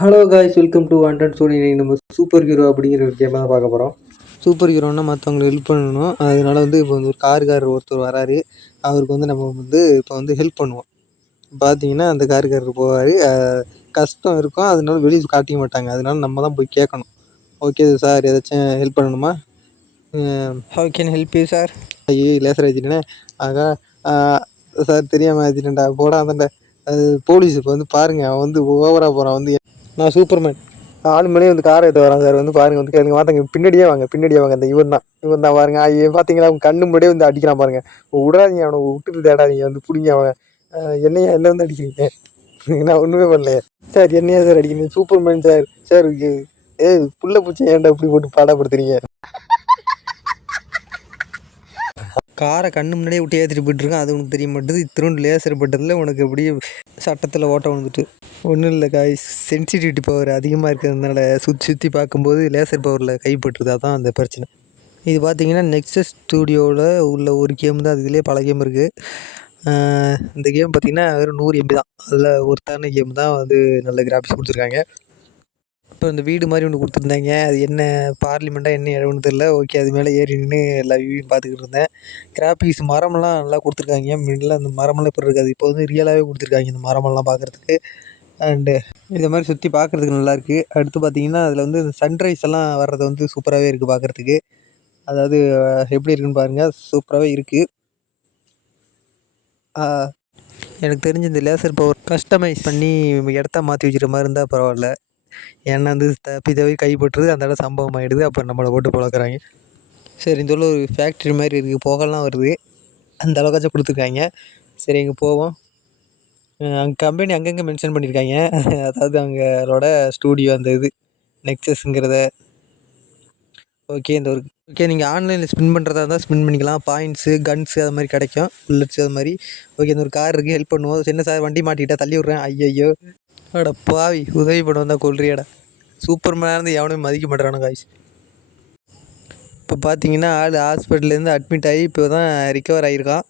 Hello guys, welcome to wanted. So இன்னைக்கு நம்ம super hero அப்படிங்கிற ஒரு கேமை தான் பார்க்க போகிறோம். சூப்பர் ஹீரோன்னா மற்றவங்களுக்கு ஹெல்ப் பண்ணணும். அதனால வந்து இப்போ வந்து ஒரு காருக்காரர் ஒருத்தர் வராரு. அவருக்கு வந்து நம்ம வந்து இப்போ வந்து ஹெல்ப் பண்ணுவோம். பார்த்தீங்கன்னா அந்த காருக்காரர் போவார். கஷ்டம் இருக்கும், அதனால வெளியே காட்டிக்க மாட்டாங்க. அதனால நம்ம தான் போய் கேட்கணும். ஓகே சார், ஏதாச்சும் ஹெல்ப் பண்ணணுமா? How can help you sir? ஐயோ, லேசர் ஆச்சுட்டேனே. ஆகா. சார் தெரியாமல் ஆச்சுட்டேன்டா, போடா அந்தாண்ட. அது போலீஸ் இப்போ வந்து பாருங்கள், அவன் வந்து ஓவராக போகிறான். வந்து நான் சூப்பர்மேன் ஆளு மேலே வந்து காரை எடுத்து வரான் சார். வந்து பாருங்க, வந்து கேளுங்க, பார்த்தாங்க பின்னாடியே வாங்க. அந்த இவன் தான் பாருங்க. பார்த்தீங்களா, அவங்க கண்ணு முன்னாடியே வந்து அடிக்கிறான் பாருங்க. விடாதீங்க, அவனை விட்டுட்டு தேடாதீங்க, வந்து பிடிங்க அவன். என்னையா என்ன வந்து அடிக்கிறீங்க? நான் ஒன்றுமே பண்ணலையே சார். என்னையா சார் அடிக்கிறீங்க? Superman sir. சார் புள்ள பூச்சி ஏன்டா இப்படி போட்டு பாடப்படுத்துறீங்க? காரை கண்ணு முன்னாடியே விட்டு ஏற்றிட்டு போயிட்டுருக்கான். அது உனக்கு தெரிய மாட்டேது. இத்தினோண்டு லேசர் பட்டதில் உனக்கு எப்படியே சட்டத்தில் ஓட்ட வந்துட்டு. ஒன்றும் இல்லை காய்ஸ், சென்சிட்டிவிட்டி பவர் அதிகமாக இருக்கிறதுனால சுற்றி பார்க்கும்போது லேசர் பவரில் கைப்பற்றுது. அதான் அந்த பிரச்சனை. இது பார்த்தீங்கன்னா நெக்ஸஸ் ஸ்டூடியோவில் உள்ள ஒரு கேம் தான். இதுலேயே பல கேம் இருக்குது. இந்த கேம் பார்த்திங்கன்னா வெறும் 100 MB தான். அதில் ஒருத்தான கேம் தான் வந்து நல்ல கிராஃபிக்ஸ் கொடுத்துருக்காங்க. இப்போ இந்த வீடு மாதிரி ஒன்று கொடுத்துருந்தாங்க. அது என்ன பார்லிமெண்ட்டாக என்ன இடம்னு தெரில. ஓகே, அது மேலே ஏறி நின்று எல்லா வியூவையும் பார்த்துக்கிட்டு இருந்தேன். கிராஃபிக்ஸ் மரமெல்லாம் நல்லா கொடுத்துருக்காங்க. முன்னெல்லாம் அந்த மரமெல்லாம் இப்போ இருக்காது. இப்போ வந்து ரியலாகவே கொடுத்துருக்காங்க இந்த மரமெல்லாம் பார்க்குறதுக்கு. அண்டு இந்த மாதிரி சுற்றி பார்க்குறதுக்கு நல்லாயிருக்கு. அடுத்து பார்த்திங்கன்னா அதில் வந்து சன்ரைஸ் எல்லாம் வர்றது வந்து சூப்பராகவே இருக்குது பார்க்குறதுக்கு. அதாவது எப்படி இருக்குன்னு பாருங்கள், சூப்பராகவே இருக்குது. எனக்கு தெரிஞ்ச இந்த லேசர் பவர் கஸ்டமைஸ் பண்ணி இடத்த மாற்றி வச்சுக்கிற மாதிரி இருந்தால் பரவாயில்ல. ஏன்னா வந்து தப்பி கைப்பற்றுறது அந்த இடம் சம்பவம் ஆகிடுது. அப்புறம் நம்மளை போட்டு பழக்கிறாங்க. சரி, இந்த உள்ள ஒரு ஃபேக்ட்ரி மாதிரி இருக்குது, புகைலாம் வருது. அந்த அளவுக்காச்சும் கொடுத்துருக்காங்க. சரி, இங்கே போவோம். அங்கே கம்பெனி அங்கங்கே மென்ஷன் பண்ணியிருக்காங்க. அதாவது அவங்களோட ஸ்டூடியோ அந்த இது நெக்ஸஸ்ங்கிறத. ஓகே, நீங்கள் ஆன்லைனில் ஸ்பின் பண்ணுறதா இருந்தால் ஸ்பின் பண்ணிக்கலாம். பாயிண்ட்ஸு, கன்ஸு அது மாதிரி கிடைக்கும், புல்லட்ஸு அது மாதிரி. ஓகே, இந்த ஒரு கார் இருக்குது, ஹெல்ப் பண்ணுவோம். என்ன சார் வண்டி மாட்டிக்கிட்டா, தள்ளி விட்றேன். ஐயையோ, அட பாவி, உதவி பண்ண வந்தால் கொள்றியாடா. சூப்பர் மேனாக இருந்து எவனும் மதிக்க மாட்டேறானு காய்ஸ். இப்போ பார்த்தீங்கன்னா ஆள் ஹாஸ்பிட்டல்லேருந்து அட்மிட் ஆகி இப்போ தான் ரிக்கவர் ஆகியிருக்கான்.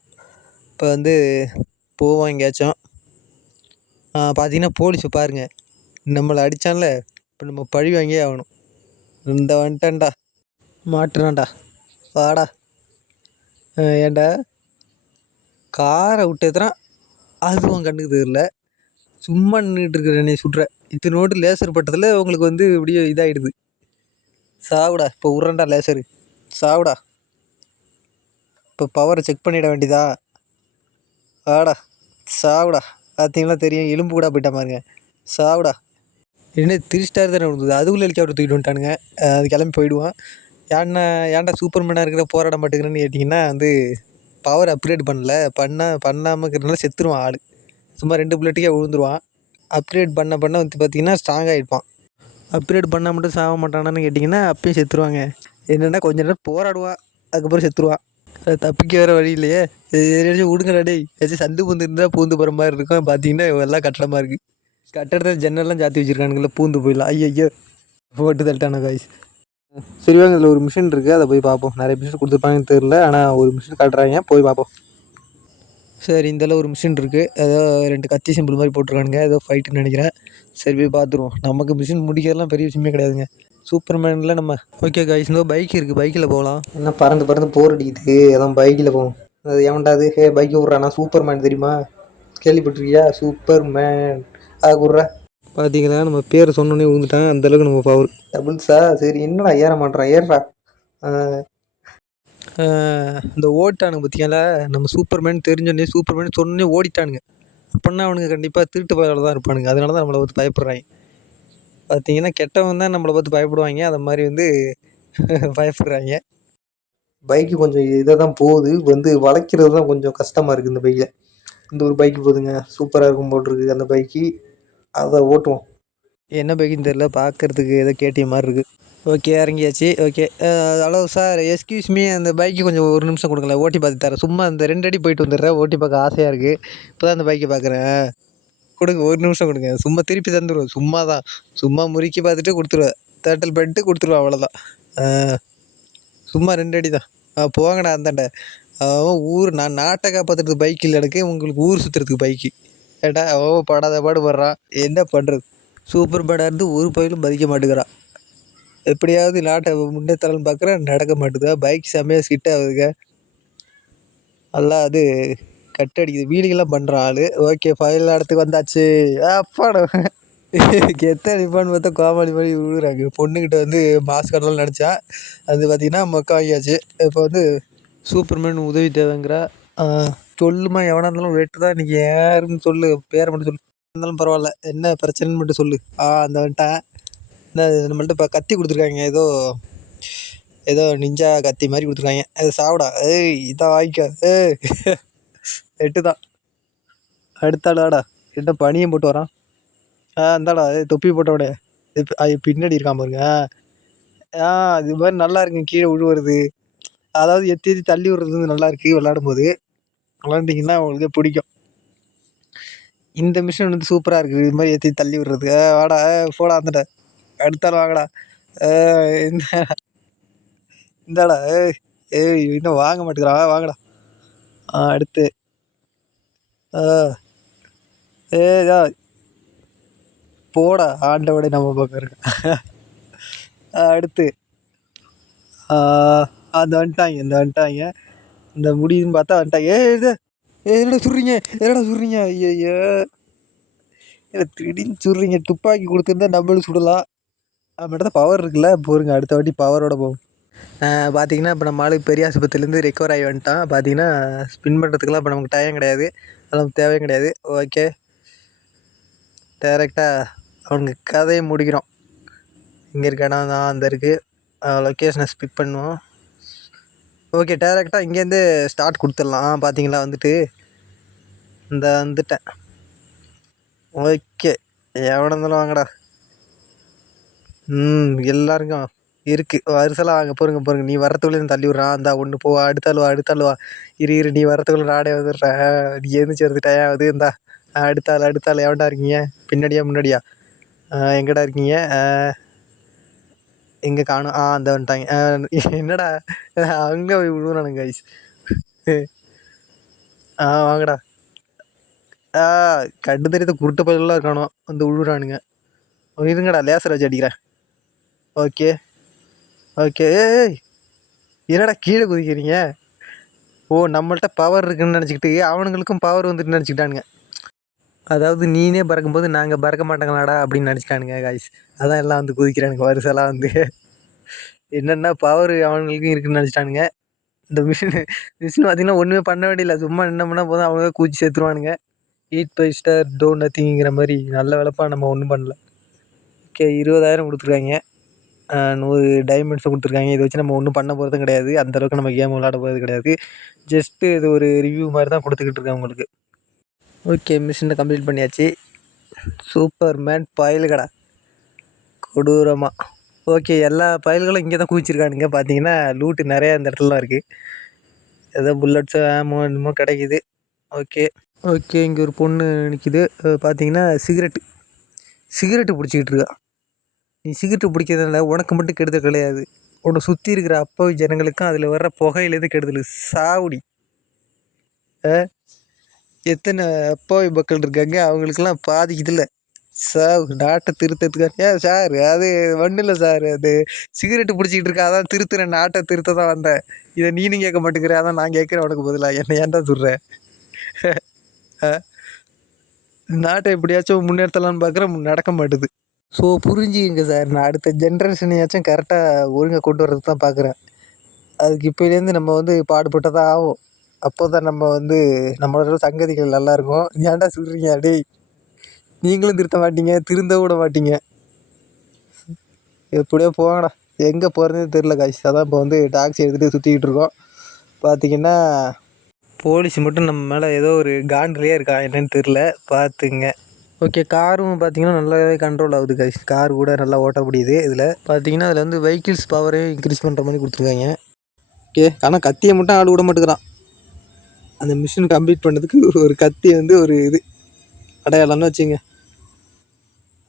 இப்போ வந்து போவோம் எங்கேயாச்சும். பார்த்தீங்கன்னா போலீஸை பாருங்கள், நம்மளை அடித்தான்ல, இப்போ நம்ம பழி வாங்கியே ஆகணும். இந்த வந்துட்டான்டா, மாட்டுறான்டா, வாடா. ஏன்டா காரை விட்டு ஏற்றுறான், அதுவும் கண்ணுக்கு தெரியல. சும்மா நின்றுட்டு இருக்கிற என்னை சுடுற. இத்தனோடு லேசர் பட்டதில் உங்களுக்கு வந்து இப்படியே இதாகிடுது. சாவுடா, இப்போ விட்றேன்டா லேசரு, சாவுடா. இப்போ பவரை செக் பண்ணிட வேண்டியதா? ஆடா, சாவுடா. பார்த்தீங்களா, தெரியும், எலும்பு கூட போயிட்டா பாருங்க. சாவுடா. என்ன 3 ஸ்டார் தானே விழுந்தது, அதுக்குள்ளே ஹெலிகாப்டர் தூக்கிட்டு வந்துட்டானுங்க. அது கிளம்பி போயிடுவான். ஏன்டா சூப்பர்மேனாக இருக்கிற போராட மாட்டேங்கிறேன்னு கேட்டிங்கன்னா, வந்து பவர் அப்கிரேட் பண்ணாமல் இருக்கிறதுனால செத்துருவான் ஆள். சும்மா 2 புல்லட்டுக்கே விழுந்துருவான். அப்கிரேட் பண்ண வந்து பார்த்திங்கன்னா ஸ்ட்ராங் ஆகிருப்பான். அப்கிரேட் பண்ணால் மட்டும் சாக மாட்டானான்னு கேட்டிங்கன்னா அப்பயும் செத்துருவாங்க. என்னென்னா கொஞ்ச நேரம் போராடுவான், அதுக்கப்புறம் செத்துருவான். அது தப்பிக்க வேறு வழி இல்லையே. ஏதாச்சும் விடுங்கடா டேய், ஏதாச்சும் சந்து பூந்து இருந்தால் பூந்து போகிற மாதிரி இருக்கும். பார்த்தீங்கன்னா எல்லாம் கட்டடமாக இருக்குது. கட்டடத்தில் ஜன்னல்லாம் சாத்தி வச்சுருக்கானுங்கள, பூந்து போயிடலாம். ஐயோ, போட்டு தள்ளிட்டான காய்ஸ். சரி வாங்க, இதில் ஒரு மிஷின் இருக்குது, அதை போய் பார்ப்போம். நிறைய மிஷின் கொடுத்துருப்பாங்கன்னு தெரில, ஆனால் ஒரு மிஷின் காட்டுறாங்க, போய் பார்ப்போம். சரி, இந்தளவு ஒரு மிஷின் இருக்குது. ஏதோ 2 கத்தி சிம்பிள் மாதிரி போட்டிருக்கானுங்க, ஏதோ ஃபைட்டுன்னு நினைக்கிறேன். சரி, போய் பார்த்துருவோம். நமக்கு மிஷின் முடிக்கிறதுலாம் பெரிய விஷயமே கிடையாதுங்க. சூப்பர்மேனில் நம்ம. ஓகே காய்ஸ், இந்த பைக் இருக்குது, பைக்கில் போகலாம். என்ன பறந்து போர் அடிக்குது, எல்லாம் பைக்கில் போவோம். அது எவன்டாது பைக்கை விட்றா, நான் சூப்பர்மேன் தெரியுமா, கேள்விப்பட்டிருக்கியா? சூப்பர்மேன் விட்றா. பார்த்தீங்களா, நம்ம பேர் சொன்னோன்னே விழுந்துட்டான். அந்தளவுக்கு நம்ம பவர் டபுள்ஸா. சரி, என்னடா ஏற மாட்டேறான், ஏறுறா. இந்த ஓட்டானுங்க பார்த்தீங்களா, நம்ம சூப்பர்மேன் தெரிஞ்சோடனே சூப்பர்மேன் சொன்னே ஓடிட்டானுங்க. அப்படின்னா அவனுங்க கண்டிப்பாக திருட்டு பயலாக தான் இருப்பானுங்க. அதனால தான் நம்மளை பார்த்து பயப்படுறாங்க. பார்த்தீங்கன்னா கெட்டவன் தான் நம்மளை பார்த்து பயப்படுவாங்க, அதை மாதிரி வந்து பயப்படுறாங்க. பைக்கு கொஞ்சம் இதாக தான் போகுது, வந்து வளைக்கிறது தான் கொஞ்சம் கஷ்டமாக இருக்குது இந்த பைக்கில். இந்த ஒரு பைக்கு போகுதுங்க, சூப்பராக இருக்கும் போட்டிருக்கு அந்த பைக்கு. அதை ஓட்டுவோம். என்ன பைக்குன்னு தெரில, பார்க்குறதுக்கு ஏதோ கேடிஎம் மாதிரி இருக்குது. ஓகே, இறங்கியாச்சு. Okay, hello sir, excuse me, அந்த பைக்கு கொஞ்சம் ஒரு நிமிஷம் கொடுங்களேன், ஓட்டி பார்த்து தரேன். சும்மா அந்த 2 அடி போயிட்டு வந்துடுறேன், ஓட்டி பார்க்க ஆசையாக இருக்குது. இப்போ தான் அந்த பைக்கை பார்க்குறேன். கொடுங்க, ஒரு நிமிஷம் கொடுங்க. சும்மா திருப்பி தந்துடுவேன், சும்மா தான், சும்மா முறுக்கி பார்த்துட்டு கொடுத்துருவேன். தேட்டல் பண்ணிட்டு கொடுத்துருவேன், அவ்வளோதான். சும்மா 2 அடி தான். போங்கடா அந்தாண்ட. நான் நாட்டை காப்பாற்றுறதுக்கு பைக் இல்லை எனக்கு, உங்களுக்கு ஊர் சுற்றுறதுக்கு பைக்கு. ஏட்டா படாத பாடு படுறான், என்ன பண்ணுறது. சூப்பர் பேடாக இருந்து ஒரு பயிலும் மதிக்க மாட்டேங்கிறான். எப்படியாவது நாட்டை முன்னேற்றலாம்னு பார்க்குறேன், நடக்க மாட்டுதா. பைக் செம்மையாக ஸ்கிட் ஆகுதுங்க. நல்லா அது கட் அடிக்குது, வீலிங்கெல்லாம் பண்ணுறான் ஆள். ஓகே, ஃபைனல் இடத்துக்கு வந்தாச்சு. அப்பாடா கெத்த நிப்பான்னு பார்த்தா கோமாளி மாதிரி விழுகுறாங்க. பொண்ணுக்கிட்ட வந்து மாஸ்க் கடலாம் நினச்சா அது பார்த்திங்கன்னா மொக்க வாங்கியாச்சு. இப்போ வந்து சூப்பர்மேன் உதவி தேவைங்கிறா. சொல்லுமா, எவனாக இருந்தாலும் வெட்டு தான். இன்றைக்கி யாருன்னு சொல்லு, பேரை மட்டும் சொல்லு. இருந்தாலும் பரவாயில்ல, என்ன பிரச்சனைன்னு மட்டும் சொல்லு. அந்த வந்துட்டேன். இந்த நம்மள்ட்ட இப்போ கத்தி கொடுத்துருக்காங்க, ஏதோ ஏதோ நிஞ்சா கத்தி மாதிரி கொடுத்துருக்காங்க. அது சாப்பிடா. ஏய் இதான் வாங்கிக்க. எட்டு தான். அடுத்தாடாடா என்ன பனியும் போட்டு வரான். இந்தாடா தொப்பி போட்டோட பின்னாடி இருக்கான் பாருங்க. இது மாதிரி நல்லா இருக்குங்க, கீழே விழுவுறது. அதாவது எத்தி எத்தி தள்ளி விடுறது வந்து நல்லா இருக்குது. விளாடும்போது விளாண்டிங்கன்னா உங்களுக்கு பிடிக்கும். இந்த மிஷின் வந்து சூப்பராக இருக்குது, இது மாதிரி ஏற்றி தள்ளி விடுறது. வாடா போடா அந்தடா, அடுத்தாலும் வாங்கடா. இந்தாடா. ஏய் இன்னும் வாங்க மாட்டேங்கிறான், வாங்கடா. அடுத்து ஏதா போடா, ஆண்டவடே நம்ம பக்கம் இருக்கு. அடுத்து அந்த வந்துட்டாங்க. இந்த முடியுதுன்னு பார்த்தா வந்துட்டாங்க. என்னடா சுடுறீங்க, என்னடா சுடுறீங்க? ஐயோ, திடீர்னு சுடுறீங்க. துப்பாக்கி கொடுத்துருந்தா நம்மளும் சுடலாம். நம்மகிட்ட தான் பவர் இருக்குல்ல. போருங்க, அடுத்த வாட்டி பவரோட போகும். பார்த்தீங்கன்னா இப்போ நம்ம ஆளுக்கு பெரிய ஆஸ்பத்திரியிலேருந்து ரெக்கவர் ஆகி வந்துட்டான். பார்த்தீங்கன்னா ஸ்பின் பண்ணுறதுக்கெல்லாம் இப்போ நமக்கு டைம் கிடையாது, அதெல்லாம் தேவையும் கிடையாது. ஓகே, டேரெக்டாக அவனுக்கு கதையை முடிக்கிறோம். இங்கே இருக்க இடம் தான் அந்த இருக்குது. லொக்கேஷனை ஸ்பிக் பண்ணுவோம். ஓகே, டேரெக்டாக இங்கேருந்து ஸ்டார்ட் கொடுத்துடலாம். பார்த்தீங்களா வந்துட்டு இந்த வந்துட்டேன். ஓகே, எவன இருந்தாலும் வாங்கடா. எல்லாருக்கும் இருக்குது வரிசலாக வாங்க. போருங்க, நீ வரத்துக்குள்ளே தள்ளி விட்றான். அந்த ஒன்று போ, அடுத்தாளுவா. இரு நீ வரத்துக்குள்ளே நாடே வந்துடுறேன். நீ எழுந்துச்சு வந்துட்டேன் அது. இந்தா அடுத்தாள் எவன்டா இருக்கீங்க? பின்னாடியா முன்னாடியா? எங்கடா இருக்கீங்க? எங்கே காணும்? அந்த வந்துட்டாங்க. என்னடா அங்கே போய் விழுவுறானுங்க கைஸ். வாங்கடா. கண்டு தெரியாத குருட்டு பயிலெலாம் இருக்கணும், வந்து விழுவுறானுங்க. இதுங்கடா லேசர் வச்சு அடிக்கிறேன். ஓகே, ஏய் என்னடா கீழே குதிக்கிறீங்க? நம்மள்ட்ட பவர் இருக்குதுன்னு நினச்சிக்கிட்டு அவனுங்களுக்கும் பவர் வந்துட்டு நினச்சிக்கிட்டானுங்க. அதாவது நீனே பறக்கும்போது நாங்கள் பறக்க மாட்டோங்களாடா அப்படின்னு நினச்சிட்டானுங்க காய்ஸ். அதான் எல்லாம் வந்து குதிக்கிறானுங்க வருஷம்லாம் வந்து. என்னென்னா பவர் அவனுங்களுக்கும் இருக்குதுன்னு நினச்சிட்டானுங்க. இந்த மிஷின் பார்த்திங்கன்னா ஒன்றுமே பண்ண வேண்டியதில்லை, சும்மா என்ன பண்ணால் போதும், அவங்க கூச்சி சேர்த்துருவானுங்க. ஈட் 5 ஸ்டார் டோ நத்திங்கிற மாதிரி. நல்ல வேலைப்பா நம்ம ஒன்றும் பண்ணல. ஓகே, 20,000 கொடுத்துருக்காங்க. 100 டைமண்ட்ஸை கொடுத்துருக்காங்க. இதை வச்சு நம்ம ஒன்றும் பண்ண போகிறதும் கிடையாது, அந்தளவுக்கு நம்ம கேம் விளாட போகிறது கிடையாது. ஜஸ்ட்டு இது ஒரு ரிவ்யூ மாதிரி தான் கொடுத்துக்கிட்டு இருக்கேன் உங்களுக்கு. ஓகே, மிஷினை கம்ப்ளீட் பண்ணியாச்சு. சூப்பர் மேன் பயலுகடா கொடூரமாக. ஓகே, எல்லா பயல்களும் இங்கே தான் குதிச்சிருக்கானுங்க. பார்த்தீங்கன்னா லூட்டு நிறையா இந்த இடத்துலலாம் இருக்குது. ஏதோ புல்லட்ஸு ஆமோ என்னமோ கிடைக்கிது. ஓகே, இங்கே ஒரு பொண்ணு நிற்கிது. பார்த்தீங்கன்னா சிகரெட்டு பிடிச்சிக்கிட்டு இருக்கா. நீ சிகரெட்டு பிடிக்கிறதுனால உனக்கு மட்டும் கெடுதல் கிடையாது, உன்னை சுற்றி இருக்கிற அப்பாவி ஜனங்களுக்கும் அதில் வர்ற புகையிலேருந்து கெடுதல். சாவுடி. எத்தனை அப்பாவி மக்கள் இருக்காங்க, அவங்களுக்கெல்லாம் பாதிக்குதில்ல. சார் நாட்டை திருத்தத்துக்காக சார் அது ஒன்றும் இல்லை சார், அது சிகரெட்டு பிடிச்சிக்கிட்டு இருக்கா, அதான் திருத்துறேன், நாட்டை திருத்த தான் வந்தேன். இதை நீனும் கேட்க மாட்டேங்கிற, அதான் நான் கேட்குறேன் உனக்கு பதிலாக. என்ன ஏன்டா சொல்கிறேன்? நாட்டை எப்படியாச்சும் முன்னேற்றலான்னு பார்க்குறேன், நடக்க மாட்டுது. ஸோ புரிஞ்சுங்க சார், நான் அடுத்த ஜென்ரேஷனையாச்சும் கரெக்டாக ஒழுங்காக கொண்டு வரதுக்கு தான் பார்க்குறேன். அதுக்கு இப்போலேருந்து நம்ம வந்து பாடுபட்டால் தான் ஆகும். அப்போ தான் நம்ம வந்து நம்மளோட சங்கதிகள் நல்லாயிருக்கும். ஏன்டா சொல்கிறீங்க? டேய், நீங்களும் திருத்த மாட்டீங்க, திருந்த விட மாட்டீங்க. எப்படியோ போங்கடா, எங்கே போகிறதே தெரில காய்ச்சி. அதான் இப்போ வந்து டாக்ஸி எடுத்துகிட்டு சுற்றிக்கிட்டு இருக்கோம். பார்த்திங்கன்னா போலீஸ் மட்டும் நம்ம மேலே ஏதோ ஒரு காண்டிலே இருக்கா, என்னன்னு தெரில, பார்த்துங்க. ஓகே, காரும் பார்த்திங்கன்னா நல்லாவே கண்ட்ரோல் ஆகுது காய்ஸ். கார் கூட நல்லா ஓட்ட முடியுது. இதில் பார்த்திங்கன்னா அதில் வந்து வெஹிக்கிள்ஸ் பவரையும் இன்க்ரீஸ் பண்ணுற மாதிரி கொடுத்துருக்காங்க. ஓகே, ஆனால் கத்தியை மட்டும் ஆள் விட மாட்டேங்கிறான். அந்த மிஷின் கம்ப்ளீட் பண்ணதுக்கு ஒரு கத்தி வந்து ஒரு இது அடையாளம்னு வச்சுங்க,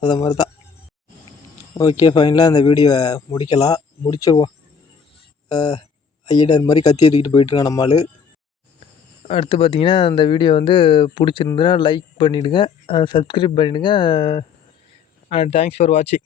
அதை மாதிரி தான். ஓகே, ஃபைனலாக அந்த வீடியோவை முடிச்சிடுவோம். ஐயடர் மாதிரி கத்தி எடுத்துக்கிட்டு போயிட்டுருக்கான் நம்மளால். அடுத்து பார்த்திங்கன்னா அந்த வீடியோ வந்து பிடிச்சிருந்துன்னா லைக் பண்ணிவிடுங்க, சப்ஸ்கிரைப் பண்ணிவிடுங்க. தேங்க்ஸ் ஃபார் வாட்சிங்.